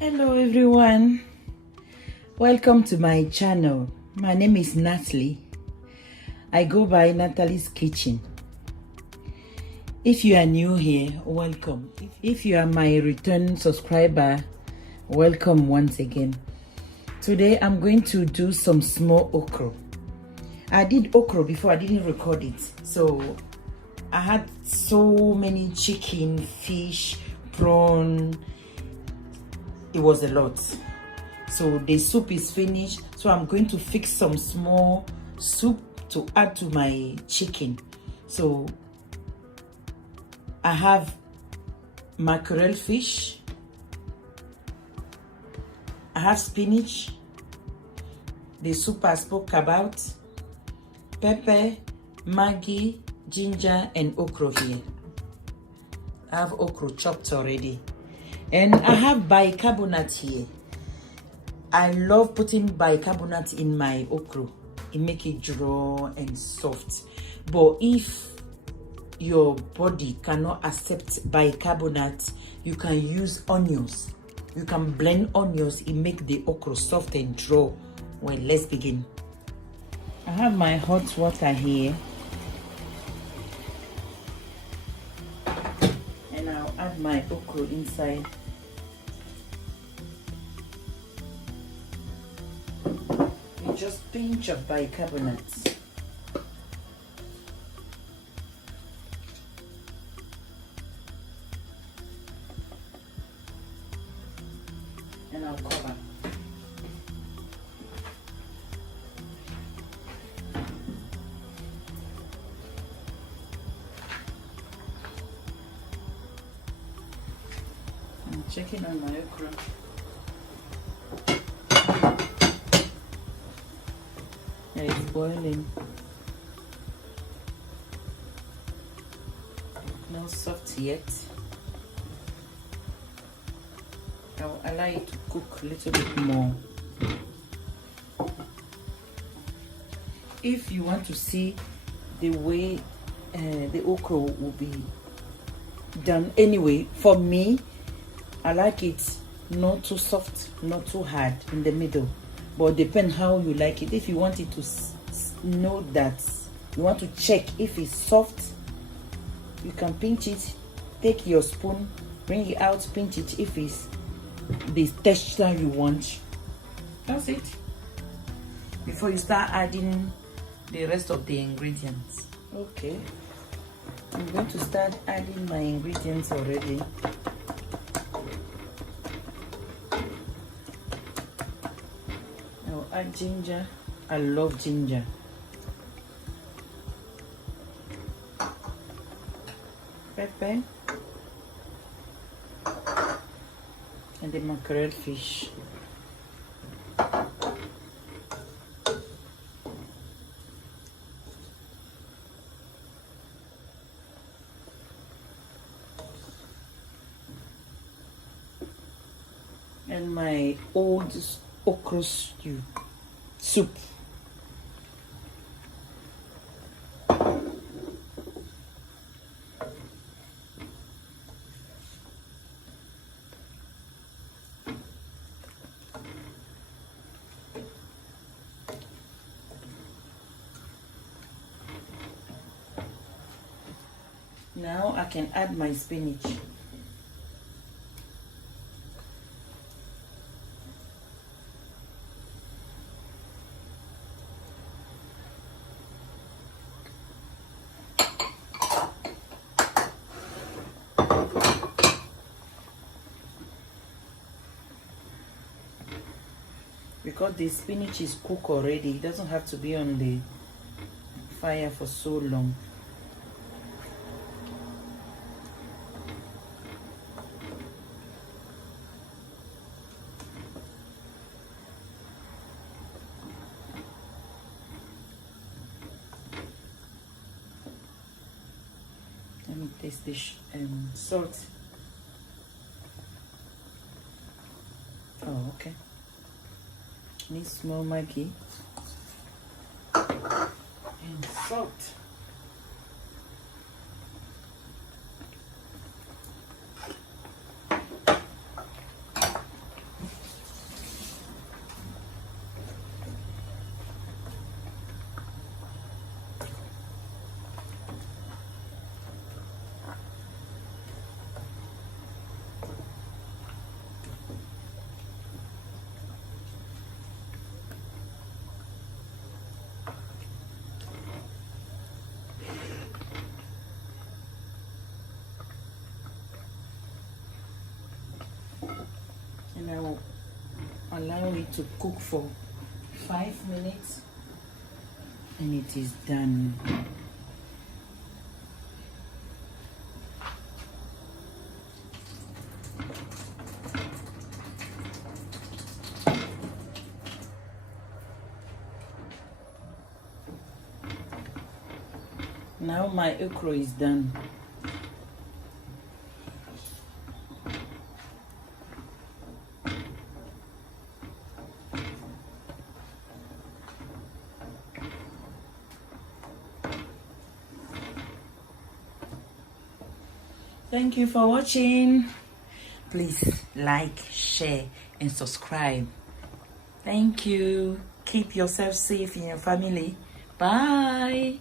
Hello everyone, welcome to my channel. My name is Natalie. I go by Natalie's Kitchen. If you are new here, welcome. If you are my return subscriber, welcome once again. Today I'm going to do some small okra. I did okra before, I didn't record it, so I had so many chicken, fish, prawn. It was a lot. So the soup is finished, so I'm going to fix some small soup to add to my chicken. So I have mackerel fish, I have spinach, the soup I spoke about, pepper, Maggi, ginger, and okra here. I have okra chopped already. And I have bicarbonate here. I love putting bicarbonate in my okra. It makes it draw and soft. But if your body cannot accept bicarbonate, you can use onions. You can blend onions. It makes the okra soft and draw. Well, let's begin. I have my hot water here. And I'll add my okra inside. Just pinch of bicarbonate. And I'll cover. I'm checking on my okra. It's boiling. Not soft yet. I'll allow it to cook a little bit more. If you want to see the way the okra will be done, anyway, for me, I like it not too soft, not too hard, in the middle. But depend how you like it. If you want it to know that, you want to check if it's soft, you can pinch it, take your spoon, bring it out, pinch it if it's the texture you want. That's it. Before you start adding the rest of the ingredients. Okay, I'm going to start adding my ingredients already. Add ginger. I love ginger. Pepper. And the mackerel fish. And my old okra stew. Soup. Now I can add my spinach. Because the spinach is cooked already, it doesn't have to be on the fire for so long. Let me taste this salt. Oh, okay. Need small Maggi and salt. and I will allow it to cook for 5 minutes, and it is done. Now my okro is done. Thank you for watching. Please like, share, and subscribe. Thank you. Keep yourself safe in your family. Bye.